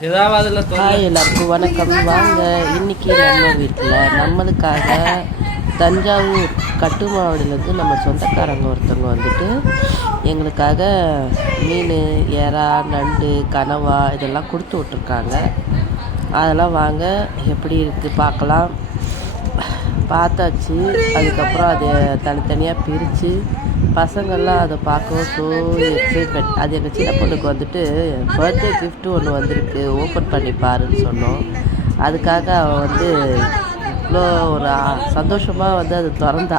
Hi எல்லாருக்கும் வணக்கம். வாங்க இன்னைக்கு நம்ம வீட்டில் நம்மளுக்காக தஞ்சாவூர் கட்டுமாவடியிலேருந்து நம்ம சொந்தக்காரங்க ஒருத்தவங்க வந்துட்டு எங்களுக்காக மீன், எறா, நண்டு, கனவா இதெல்லாம் கொடுத்து விட்ருக்காங்க. அதெல்லாம் வாங்க எப்படி இருக்குது பார்க்கலாம். பார்த்தாச்சு. அதுக்கப்புறம் அதை தனித்தனியாக பிரித்து பசங்கள்லாம் அதை பார்க்கவும் ஸோ எக்ஸைட்மெண்ட். அது எங்கள் சின்ன பொண்ணுக்கு வந்துட்டு பர்த்டே கிஃப்ட்டு ஒன்று வந்திருக்கு, ஓப்பன் பண்ணி பாருன்னு சொன்னோம். அதுக்காக அவள் வந்து இவ்வளோ ஒரு சந்தோஷமாக வந்து அது திறந்தா.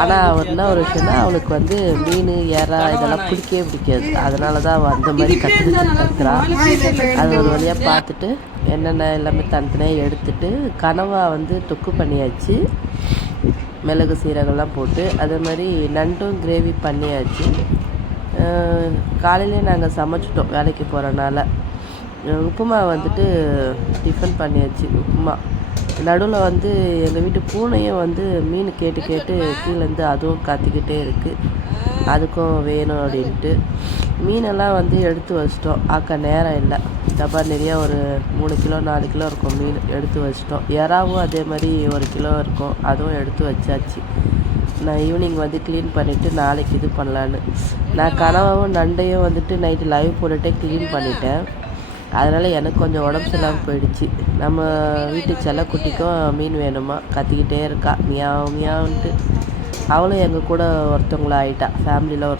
ஆனால் அவள் என்ன ஒரு விஷயம்னா, அவளுக்கு வந்து மீன், எறா இதெல்லாம் பிடிக்கவே பிடிக்காது. அதனால தான் அவள் அந்த மாதிரி கற்றுக்கிறான். அது ஒரு வழியாக பார்த்துட்டு என்னென்ன எல்லாமே தனித்தனியாக எடுத்துட்டு கனவா வந்து தொக்கு பண்ணியாச்சு, மிளகு சீரகம்லாம் போட்டு. அதே மாதிரி நண்டும் கிரேவி பண்ணியாச்சு. காலையிலே நாங்கள் சமைச்சிட்டோம் வேலைக்கு போகிறனால. உப்புமா வந்துட்டு டிஃபன் பண்ணியாச்சு. உப்புமா நடுவில் வந்து எங்கள் வீட்டு பூனையும் வந்து மீன் கேட்டு கேட்டு கீழேருந்து அதுவும் கத்திக்கிட்டே இருக்குது. அதுக்கும் வேணும் அப்படின்ட்டு மீனெல்லாம் வந்து எடுத்து வச்சிட்டோம். ஆக்க நேரம் இல்லை. டப்பா நிறையா ஒரு 3 கிலோ 4 கிலோ இருக்கும் மீன் எடுத்து வச்சிட்டோம். எறாவும் அதே மாதிரி 1 கிலோ இருக்கும், அதுவும் எடுத்து வச்சாச்சு. நான் ஈவினிங் வந்து க்ளீன் பண்ணிவிட்டு நாளைக்கு இது பண்ணலான்னு. நான் கனவாவும் நண்டையும் வந்துட்டு நைட்டு லைவ் போட்டுகிட்டே க்ளீன் பண்ணிட்டேன். அதனால் எனக்கு கொஞ்சம் உடம்பு சரியில்லாமல் போயிடுச்சு. நம்ம வீட்டு செல்லக்குட்டிக்கும் மீன் வேணுமா, கத்திக்கிட்டே இருக்கா மியாவ் மியாவுன்ட்டு. அவளும் எங்கள் கூட ஒருத்தவங்கள ஆகிட்டா, ஃபேமிலியில்